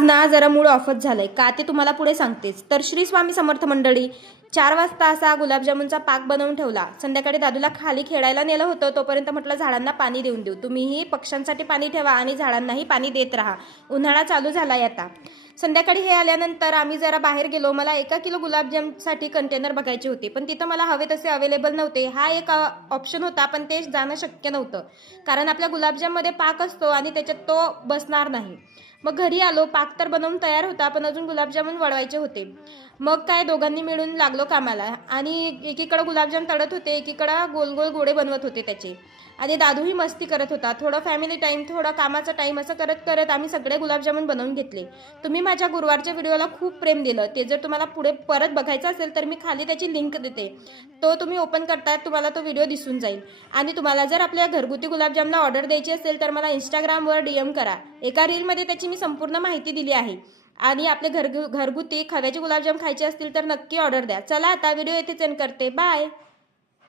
ना जरा मूड ऑफच झालंय का ते तुम्हाला पुढे सांगतेच. तर श्री स्वामी समर्थ मंडळी, 4 वाजता असा गुलाबजामुनचा पाक बनवून ठेवला. संध्याकाळी दादूला खाली खेळायला नेलं होतं, तोपर्यंत म्हटलं झाडांना पाणी देऊन देऊ. तुम्हीही पक्ष्यांसाठी पाणी ठेवा आणि झाडांनाही पाणी देत राहा. उन्हाळा चालू झालाय आता. संध्याकाळी हे आल्यानंतर आम्ही जरा बाहेर गेलो. मला 1 किलो गुलाबजामसाठी कंटेनर बघायचे होते, पण तिथं मला हवे तसे अवेलेबल नव्हते. हा एक ऑप्शन होता, पण ते जाणं शक्य नव्हतं, कारण आपल्या गुलाबजाममध्ये पाक असतो आणि त्याच्यात तो बसणार नाही. मग घरी आलो. पाक तर बनवून तयार होता, पण अजून गुलाबजामुन वळवायचे होते. मग काय दोघांनी मिळून लागलो कामाला आणि एकीकडे गुलाबजाम तळत होते, एकीकडे गोल गोल गोळे बनवत होते त्याचे. आणि दादूही मस्ती करत होता. थोडं फॅमिली टाईम, थोडा कामाचा टाईम, असं करत करत आम्ही सगळे गुलाबजामुन बनवून घेतले. तुम्ही माझ्या गुरुवारच्या व्हिडिओला खूप प्रेम दिलं. ते जर तुम्हाला पुढे परत बघायचं असेल तर मी खाली त्याची लिंक देते. तो तुम्ही ओपन करतायत, तुम्हाला तो व्हिडिओ दिसून जाईल. आणि तुम्हाला जर आपल्या घरगुती गुलाबजामला ऑर्डर द्यायची असेल तर मला इंस्टाग्रामवर DM करा. एका रीलमध्ये त्याची मी संपूर्ण माहिती दिली आहे. आणि आपले घरगुती खव्याचे गुलाबजाम खायचे असतील तर नक्की ऑर्डर द्या. चला आता व्हिडिओ येथेच एंड करते. बाय.